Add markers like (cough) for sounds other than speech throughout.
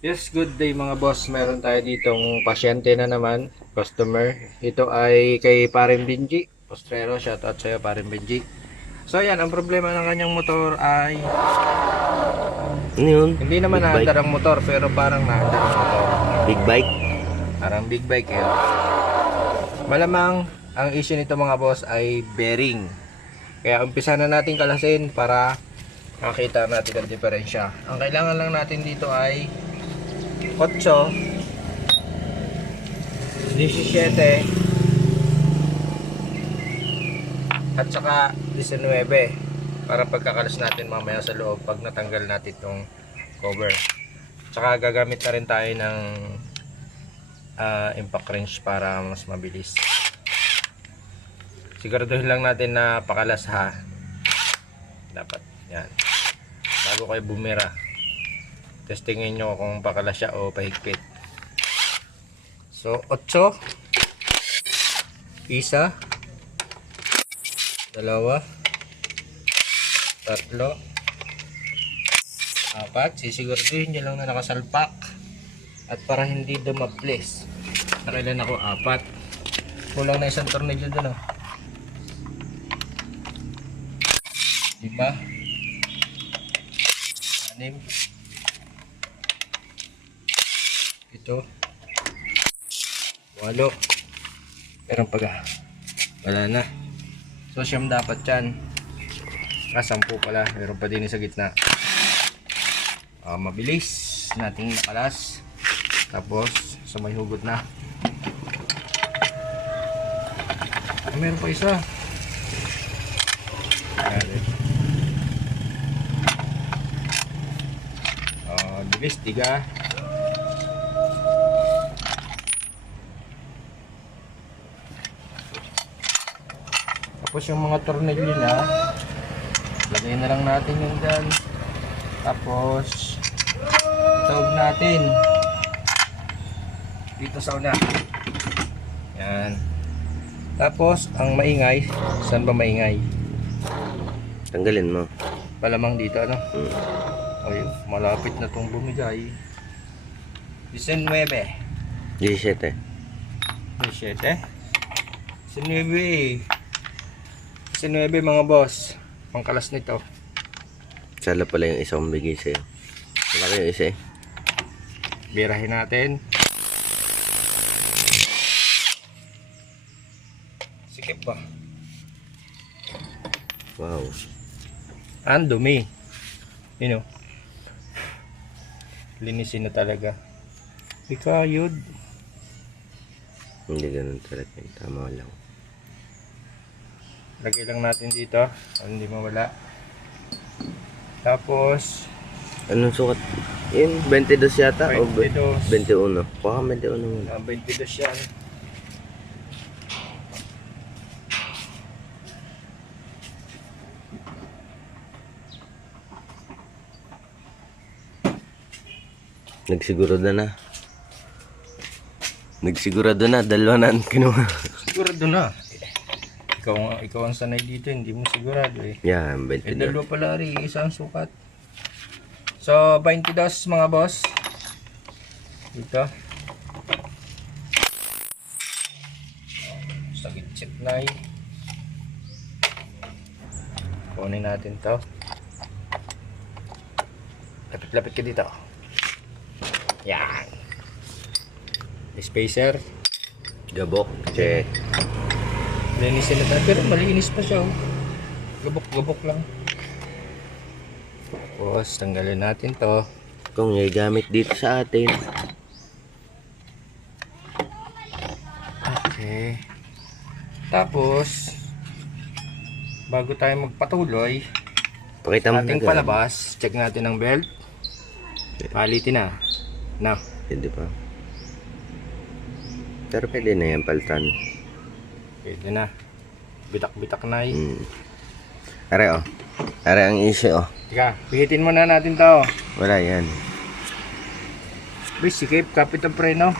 Yes, good day mga boss. Meron tayo ditong pasyente na naman, customer. Ito ay kay Parin Benji. Postrero, shoutout sa'yo Parin Benji. So yan, ang problema ng kanyang motor ay Ano yun? hindi naman naandar ang motor pero parang naandar ang motor. Big bike? Parang big bike eh. Malamang ang issue nito mga boss ay bearing. Kaya umpisa na natin kalasin para makita natin ang diferensya. Ang kailangan lang natin dito ay 8, 17, at saka 19 para pagkakalas natin mamaya sa loob pag natanggal natin itong cover. Tsaka gagamit na rin tayo ng ah, impact wrench para mas mabilis. Siguraduhin lang natin na pakalas ha. Dapat. Yan. Bago kayo bumira. Testingin nyo kung pakalas siya o pahigpit. So, 8. Isa. Dalawa. Tatlo. Apat. Sisiguraduhin nyo lang na nakasalpak. At para hindi dumaplis. Nakailan ako? Apat. Kulang na isang tornilyo dun oh. Lima. Anim. Ito. Walo. Meron pa ga. Wala na. So siyam dapat yan. Ah, sampu pala. Meron pa din sa gitna. Ah, mabilis nating nakalas. Tapos, sa may hugot na. Ah, meron pa isa. Ayan. Ah, bilis, tiga. Tapos yung mga tornilyo na, lagay na lang natin yung dyan. Tapos, taog natin. Dito sa una. Yan. Tapos, ang maingay, saan ba maingay? Tanggalin mo. Palamang dito, ano? Hmm. Ayun, malapit na tong bumigay. 19. 17. 17. 19. 19 mga boss. Pangkalas nito. Sala pala yung isa kong bigay sa'yo. Malaki yung isa eh. Birahin natin. Sikip ba? Wow. Ang dumi. You know. Linisin na talaga. Ikayod. Hindi ganun talaga. Tama lang. Lagay lang natin dito. Hindi mawala. Tapos, Anong sukat? Yun, 22 yata? O 22. 21? Baka 21 muna. Ah, 22 yan. Nagsigurado na. Nagsigurado na. Dalawa na ang kinuha. Sigurado na. Ikaw, ang- ikaw ang sanay dito, hindi mo sigurado eh. Yan, Eh, 22. dalawa pala rin, isang sukat. So, 22 mga boss. Dito. Sa gitsit na Kunin natin to. Lapit-lapit ka dito. Yan. Spacer. Gabok. Check. Linisin na tayo. Pero malinis pa siya. oh. Gabok-gabok lang. Tapos, tanggalin natin to. Kung yung gamit dito sa atin. Okay. Tapos, bago tayo magpatuloy, Pakita mo ating palabas, check natin ang belt. Palitin na. Na. Pwede pa. Pero pwede na yan, paltan. Pwede na. Bitak-bitak na eh. Hmm. Are oh. Are ang issue oh. Teka, pihitin muna natin to. Wala yan. Bis, sikip, kapit ang preno.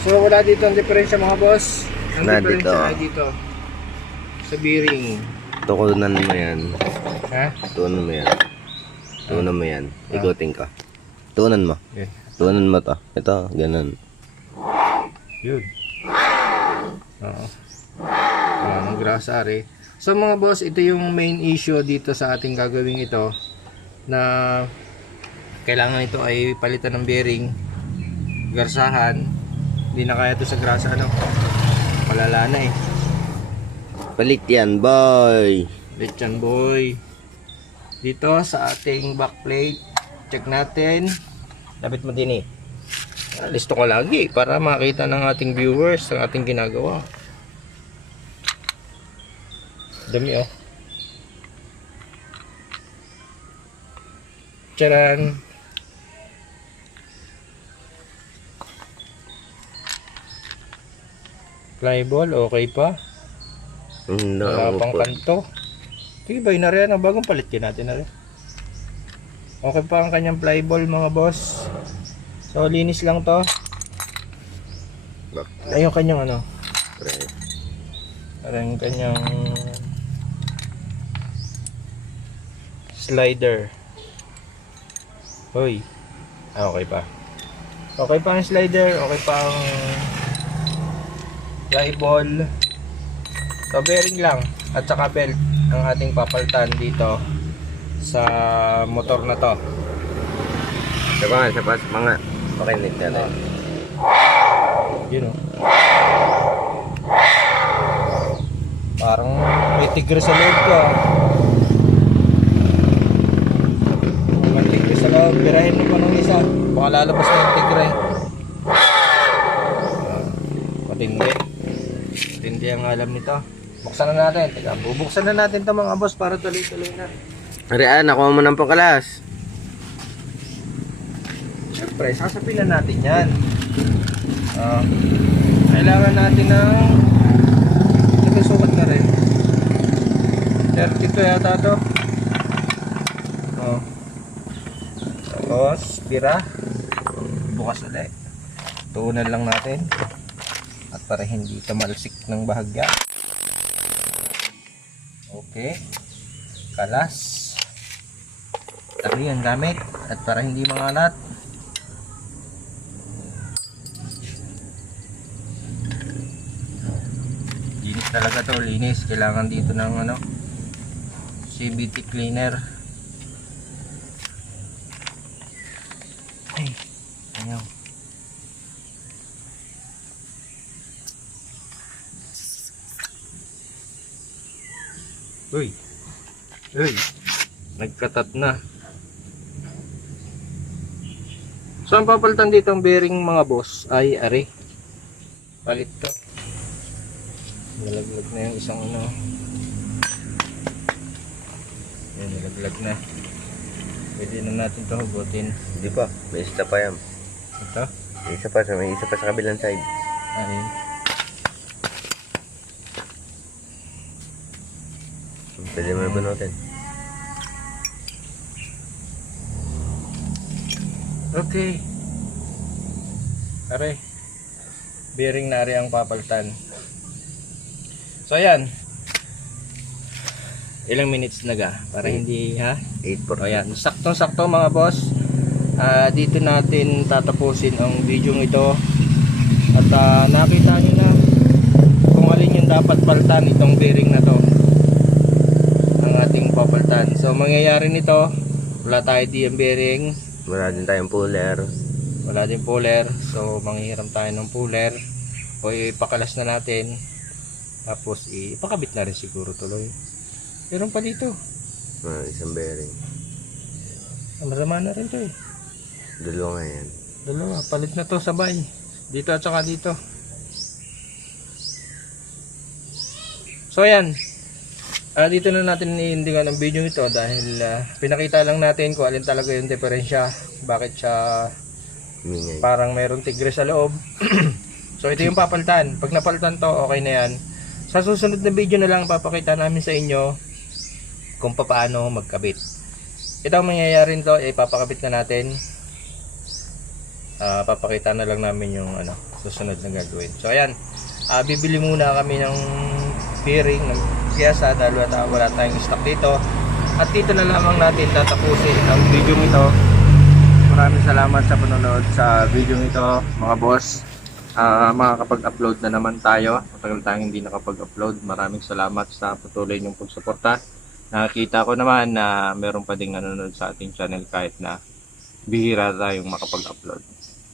So, wala dito ang diferensya mga boss. Ang Wala diferensya dito. ay dito. Sa bearing. Tukunan mo yan. Ha? Tukunan mo yan. Tukunan mo yan. Ikutin ka. Tuunan mo. Okay. Tuunan mo to. Ito, ganun. Yun. Oo. Wala nang grasa ari. So mga boss, ito yung main issue dito sa ating gagawin ito na kailangan ito ay palitan ng bearing, garsahan. Hindi na kaya to sa grasa ano. Malala na eh. Palit yan, boy! Lechon boy. Dito sa ating backplate, check natin. Dapat mo din eh. Listo ko lagi para makita ng ating viewers ang ating ginagawa. Dami oh. Charan. Flyball, okay pa. No, Wala pang kanto. Sige ba, na rin. Ang bagong palit natin na rin. Okay pa ang kanyang flyball mga boss. So, linis lang to. Ay, yung kanyang ano. Parang kanyang slider. Hoy. Ah, okay pa. Okay pa ang slider. Okay pa ang flyball. So bearing lang at saka belt ang ating papalitan dito sa motor na to. Sa pa, pa, mga pakinig natin. Yun oh. Parang may tigre sa loob ko. ah. May tigre sa loob. Birahin mo pa ng isa. Baka lalabas na yung tigre. Matindi. Matindi ang alam nito. Buksan na natin. Teka, bubuksan na natin to mga boss para tuloy-tuloy na. Arian, nakuha mo ng pangkalas. Siyempre, sasapin na natin yan. Ah, kailangan natin ng ito sukat na rin. 32 yata to. Oh. Tapos, pira. Bukas ulit. Tuunan lang natin. At para hindi tamalsik ng bahagya. Okay. Kalas. Tali ang gamit. At para hindi mangalat. Talaga to, linis. Kailangan dito ng ano, CBT cleaner. Ay, ayaw. Uy. Uy. Nagkatat na. So ang papalitan dito ang bearing mga boss ay ari. Palit to. Nalaglag na yung isang ano. Yan, nalaglag na. Pwede na natin to hugutin. Hindi pa, may isa pa yan. Ito. May isa pa, may isa pa sa kabilang side. Alin. Pwede mo na bunutin. Okay. Are. Bearing na ari ang papalitan. So ayan. Ilang minutes na ga para hindi ha 8 O yan, saktong-sakto mga boss. Ah, dito natin tatapusin ang video ito. At ah, nakita nyo na kung alin yung dapat paltan itong bearing na to. Ang ating papaltan. So mangyayari nito, wala tayo di ang bearing, Wala din tayong puller. wala din puller. So manghihiram tayo ng puller. O ipakalas na natin. Tapos ipakabit na rin siguro tuloy. Meron pa dito. Ah, isang bearing. Masama na rin to eh. Dalawa yan. Dalawa, palit na to sabay. Dito at saka dito. So ayan. Ah, dito na natin iindingan ang video ito dahil ah, pinakita lang natin kung alin talaga yung diferensya. Bakit siya Mingay. parang mayroong tigre sa loob. (clears throat) so ito yung papalitan. Pag napalitan to, okay na yan. Sa susunod na video na lang papakita namin sa inyo kung paano magkabit. Ito ang mangyayari nito, ipapakabit na natin. Ah, papakita na lang namin yung ano, susunod na gagawin. So ayan, ah, bibili muna kami ng bearing ng piyasa dahil wala, wala tayong stock dito. At dito na lamang natin tatapusin ang video ito. Maraming salamat sa panonood sa video ito mga boss. Ah, makakapag-upload na naman tayo. Matagal tayong hindi nakapag-upload. Maraming salamat sa patuloy niyong pagsuporta. Nakikita ko naman na meron pa ding nanonood sa ating channel kahit na bihira tayong makapag-upload.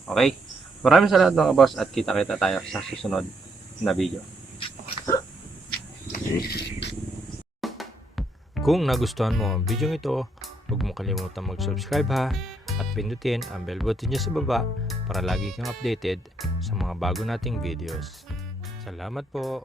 Okay? Maraming salamat mga boss at kita-kita tayo sa susunod na video. Kung nagustuhan mo ang video ito, huwag mo kalimutan mag-subscribe ha at pindutin ang bell button niya sa baba para lagi kang updated sa mga bago nating videos. Salamat po!